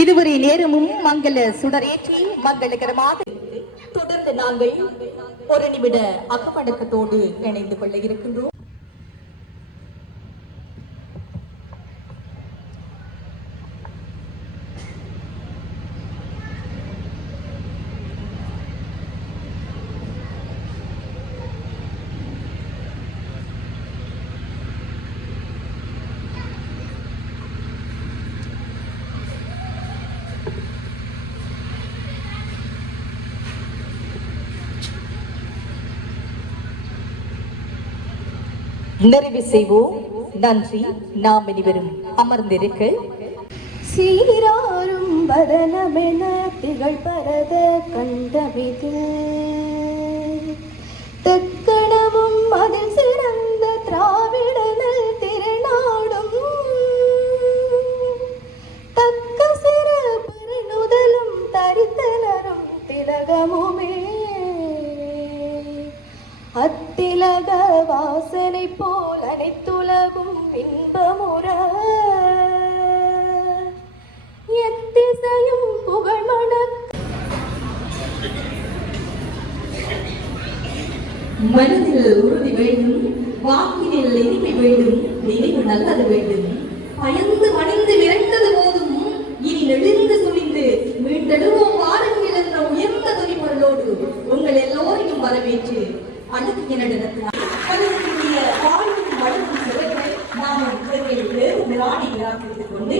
இதுவரை நேரமும் மங்கள சுடரேற்றி மங்களகரமாக தொடர்ந்து நாங்கள் ஒரு நிமிட அகப்படக்கத்தோடு இணைந்து கொள்ள இருக்கின்றோம். நிறைவு செய்வோம். நன்றி. நாம் இனிவரும் அமர்ந்திருக்க சீராரும் வதனமென திகழ் பரத கண்டமிதில் தெக்கணமும் அதில் சிறந்த திராவிடனல் திருநாடும் தக்க சிறு பெருநுதலும் தரித்தனரும் திலகமுமே அத்திலக வாசனை போல் அனைத்துலகும் இன்பமுற எத்திசையும் புகழ்மண மனதில் உறுதி வேண்டும், வாக்கினில் இனிமை வேண்டும், நினைவு நல்லது வேண்டும். பயந்து மணிந்து விரைந்தது போதும், இனி நெளிந்து சுழிந்து மீண்டெழுவோம் வாருங்கள் என்ற உயர்ந்த துணிப்பொருளோடு உங்கள் எல்லோரையும் வரவேற்று அழகிய நடனத்தினால் வாழ்வின் வளர்ச்சி சிறப்பை நாமும் விராடி விராசித்துக் கொண்டு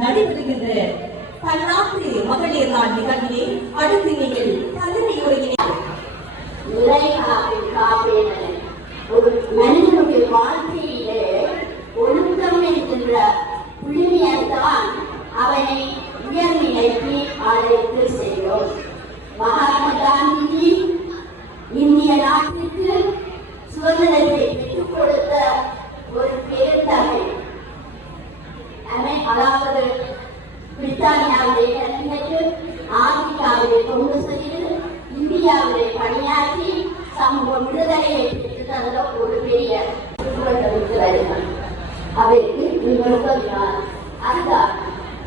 நடைபெறுகின்ற பன்னாட்டு மகளிர் நாள் நிகழ்விலே அடுத்து நீங்கள் தலைமை உரையினை ஒரு மனிதனுடைய வாழ்க்கையிலே ஒழுக்கம் என்கின்ற புள்ளியத்தான் அவனை உயர்நிலைக்கு அழைத்து செல்லும். மகாத்மா காந்திஜி இந்திய நாட்டிற்கு சுதந்திரத்தை பெற்றுக் கொடுத்த ஒரு பேர்தகை. அதாவது பிரித்தானியாவிலே கல்விக்கு ஆப்பிரிக்காவிலே கொண்டு சென்று இந்தியாவிலே பணியாற்றி சமூக விடுதலையை பெற்று தந்த ஒரு பெரிய வருகிறார். அவருக்கு அந்த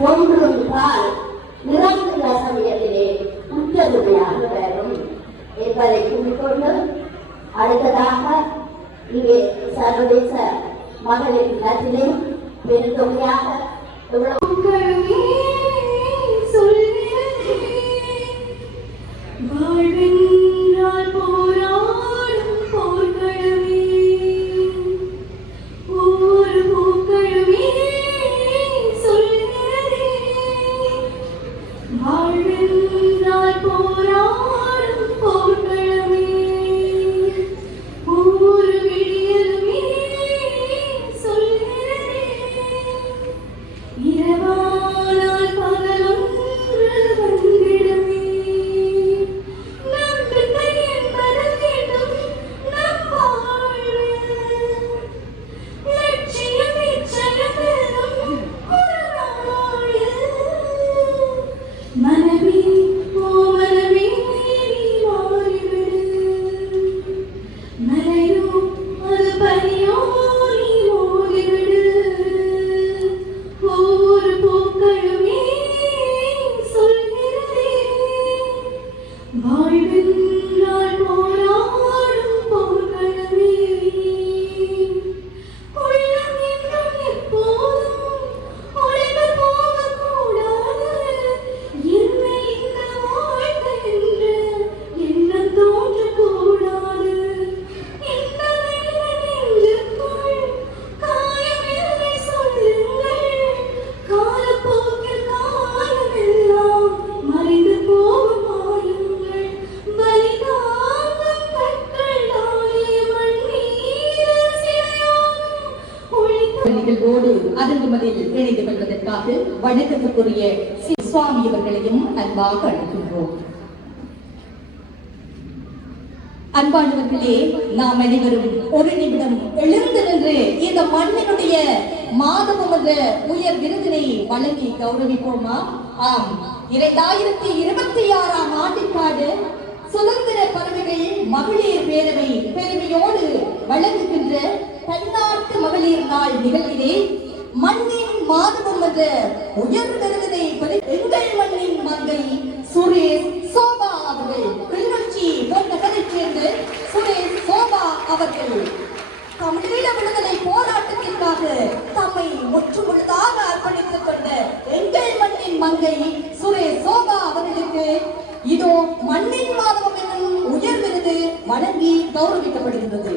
ஒன்று பால் நிரம்புகிற சமயத்திலே முற்றதுமையாக வரும் என்பதை கூறிக்கொண்டு அடுத்ததாக இங்கே சர்வதேச மகளிர் தினத்திலே பெருந்தொகையாக வாழ்வென்றால் போராடும் போர்க்களமே ஒரு பூக்களமே சொல்கிறதே வாழ்வென்றால் போராடும் போர்க்களமே ஒரு விடியலுமே சொல்கிறதே இரவானால் பகலொன்று வந்திடமே நிகழ்வோடு அதன்மதில் இணைந்து கொள்வதற்காக வணக்கத்துக்குரிய சுவாமி அவர்களையும் அன்பாக அழைக்கின்றோம். அன்பானவர்களே, நாம் அனைவரும் ஒரு நிமிடம் எழுந்து நின்று இந்த மண்ணினுடைய மாதவம் என்ற உயர் விருதினை வழங்கி கௌரவிப்போமா? ஆம், 2026ஆம் ஆண்டிற்கான சுதந்திர பறவைகள் மகளிர் பேரவை பெருமையோடு வழங்குகின்ற பன்னாட்டு மகளிர் நாள் நிகழ்விலே மண்ணின் மாதவம் என்ற உயர் விருதினை எங்கள் மண்ணின் மங்கை சுரேஷ் சோபா அவர்கள், கிளிநொச்சி பொன்னகரைச் சேர்ந்து சுரேஷ் சோபா அவர்கள் தமிழீழ விடுதலை போராட்டத்திற்காக தம்மை முற்றுமுழுதாக அர்ப்பணித்துக் கொண்ட எங்கள் மண்ணின் மங்கை சுரேஷ் சோபா அவர்களுக்கு இதோ மண்ணின் மாதவம் என்னும் உயர் விருது வழங்கி கௌரவிக்கப்படுகிறது.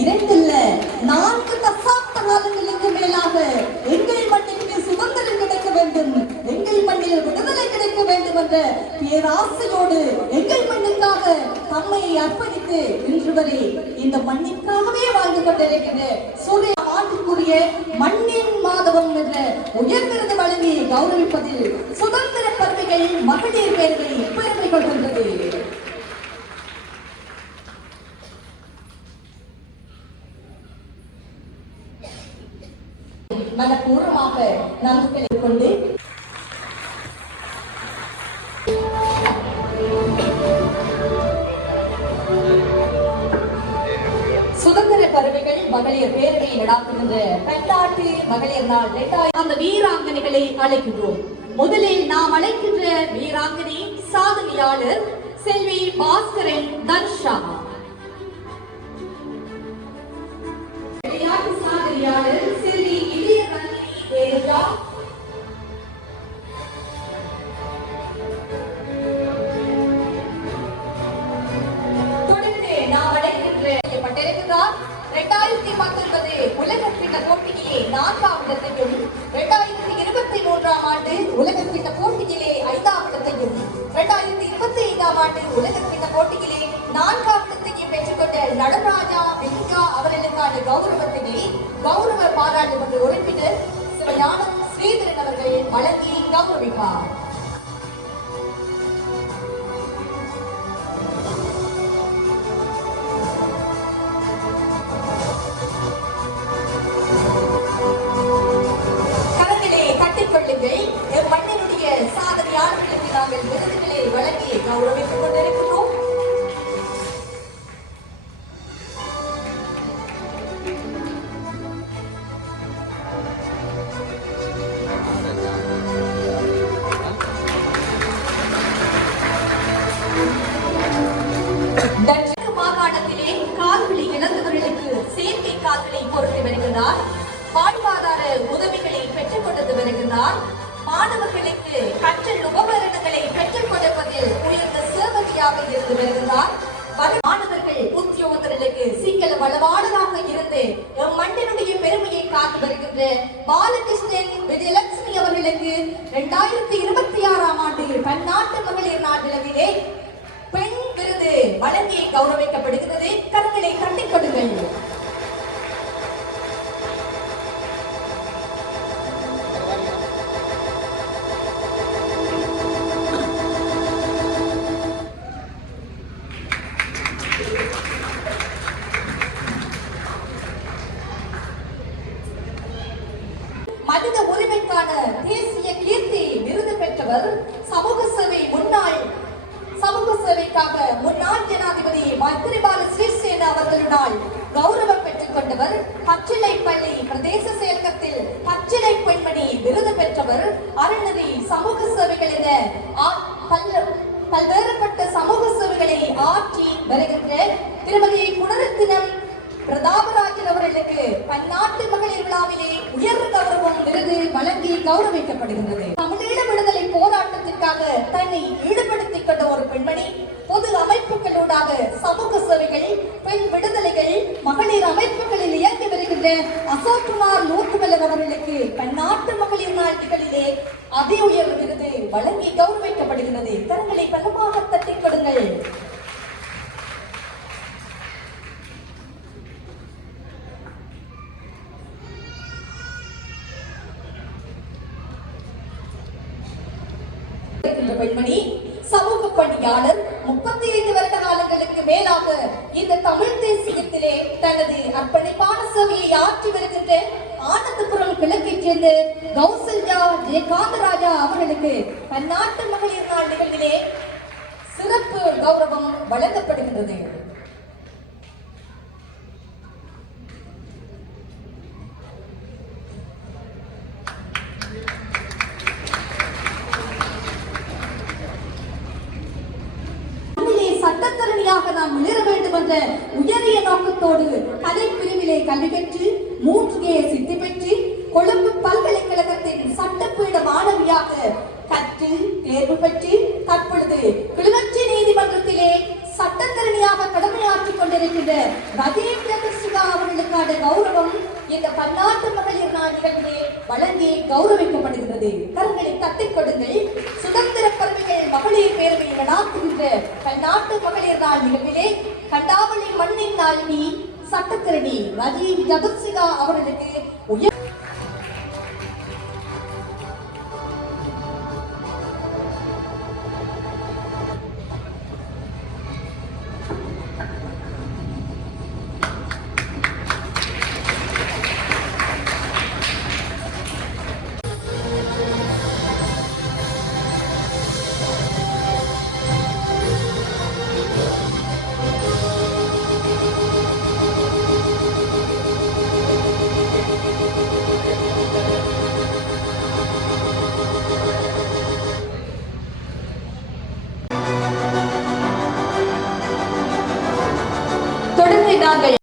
இரண்டில்ல 4 தசாப்த காலங்களுக்கு மேலாக எங்கள் மண்ணிற்கு சுதந்திரம் கிடைக்க வேண்டும், எங்கள் மண்ணில் விடுதலை கிடைக்க வேண்டும் என்ற பேராசையோடு எங்கள் மண்ணுக்காக தம்மை அர்ப்பணித்து இன்று வரை இந்த மண்ணிற்காகவே வாழ்ந்து கொண்டிருக்கின்ற சூரிய ஆண்டுக்குரிய மண்ணின் மாதவம் என்ற உயர் விருது வழங்கி கௌரவிப்பதில் சுதந்திர பறவைகள் மகளிர் பேரவை பெருமை கொள்கின்றது. மனப்பூர்வமாக நன்றிகளை கொண்டு சுதந்திர பறவைகள் மகளிர் பேரவை நடாத்துகின்ற பன்னாட்டு மகளிர் நாள் 2000 அந்த வீராங்கனைகளை அழைக்கின்றோம். முதலில் நாம் அழைக்கின்ற வீராங்கனை சாதனையாளர் செல்வி பாஸ்கரன் தர்ஷா. விளையாட்டு சாதனையாளர் செல்வி இதயரஞ்சனி தேஜா. தொடர்ந்து நாம் அழைக்கின்றார் 2019 உலகக்கிண்ண போட்டியிலே 4ஆம் இடத்தையும் 2023ஆம் ஆண்டு உலகக்கிண்ண போட்டியிலே 5ஆம் இடத்தையும் 2025ஆம் ஆண்டு உலகக்கிண்ண போட்டியிலே 4ஆம் இடத்தையும் பெற்றுக்கொண்ட நடராஜா வெங்கா அவர்களுக்கான கௌரவத்தினை கௌரவ பாராளுமன்ற உறுப்பினர் சிவஞானம் ஸ்ரீதரன் அவர்கள் வழங்கி கௌரவிப்பார். எம் மண்ணினுடைய சாதனையாளர்களுக்கு நாங்கள் விருதுகளை வழங்கி கௌரவித்துக் கொண்டிருக்கிறோம். மாகாணத்திலே கால்வழி இழந்தவர்களுக்கு செயற்கை கால்களை பொறுத்து வருகிறார். வாழ்வாதார உதவிகளை பெற்றுக் கொண்டு வருகிறார். மாணவர்களுக்கு கற்றல் உபகரணங்களை பெற்றுக் கொடுப்பதில் உயர்ந்த சேவகியாக இருந்து வருகிறார். மாணவர்கள் உத்தியோகத்தர்களுக்கு சிங்கள வளவாளராக இருந்து மண்ணினுடைய பெருமையை காத்து வருகின்ற பாலகிருஷ்ணன் விஜயலட்சுமி அவர்களுக்கு 2026ஆம் ஆண்டு பன்னாட்டு மகளிர் நாள் விழாவிலே பெண் விருது வழங்கி கௌரவிக்கப்படுகிறது. கரங்களை தட்டிக் கொடுங்கள். மனித உரிமைக்கான தேசிய கீர்த்தி விருது பெற்றவர் சமூக சேவைக்காக முன்னாள் ஜனாதிபதி மைத்ரிபால சிறிசேன அவர்களுடன் கௌரவம் பெற்றுக் கொண்டவர். பச்சிலைப்பள்ளி பிரதேச செயலகத்தில் பச்சிலை பெண்மணி விருது பெற்றவர். அறநெறி சமூக சேவைகள் என பல்வேறுபட்ட சமூக சேவைகளை ஆற்றி வருகின்ற திருமதி குணரத்தினம் பிரதாபராஜன் அவர்களுக்கு பன்னாட்டு மகளிர் விழாவிலே உயர்ந்த கௌரவம் விருது வழங்கி கௌரவிக்கப்படுகின்றது. தமிழீழ விடுதலை போராட்டத்திற்காக தன்னை ஈடுபடுத்திக் கொண்ட ஒரு பெண்மணி பொது அமைப்புகளூடாக சமூக சேவைகள், பெண் விடுதலைகள், மகளிர் அமைப்புகளில் இயங்கி வருகின்ற அசோக்குமார் நூற்றுமலர் அவர்களுக்கு பன்னாட்டு மகளிர் நாள் நிகழ்விலே அதி உயர் விருது வழங்கி கௌரவிக்கப்படுகிறது. கரங்களை பலமாக தட்டிக் கொடுங்கள். பெண்மணி சமூக பணியாளர் 35 வருட காலங்களுக்கு மேலாக இந்த தமிழ் தேசியத்திலே தனது அர்ப்பணிப்பான சேவையை ஆற்றி வருகின்ற ஆனந்தபுரம் கிழக்கைச் சேர்ந்த கௌசல்யா ஜெயகாந்தராஜா அவர்களுக்கு பன்னாட்டு மகளிர் நாள் நிகழ்விலே சிறப்பு கௌரவம் வழங்கப்படுகின்றது. சட்டத்தரணியாக நாம் மிளிர வேண்டும் என்ற உயரிய நோக்கத்தோடு கலை பிரிவிலே கல்வி பெற்று 3A சித்தி பெற்று கொழும்பு பல்கலைக்கழகத்தின் சட்டப்பீட மாணவியாக கற்று தேர்வு பெற்று தற்பொழுது கிளிநொச்சி நீதிமன்றத்திலே சட்டத்தரணியாக கடமையாற்றிக் கொண்டிருக்கின்ற ரதீப் ஜெகசிகா அவர்களுக்கான கௌரவம் இந்த பன்னாட்டு மகளிர் நாள் நிகழ்விலே வழங்கி கௌரவிக்கப்படுகிறது. கரங்களை தட்டிக் கொடுங்கள். சுதந்திர பறவைகள் மகளிர் பேரவை நடாத்துகின்ற பன்னாட்டு மகளிர் நாள் நிகழ்விலே கண்டாவளி மண்ணின் நாளினி சட்டத்தரணி ரதீப் ஜெகசிகா அவர்களுக்கு உயர் நாங்கள்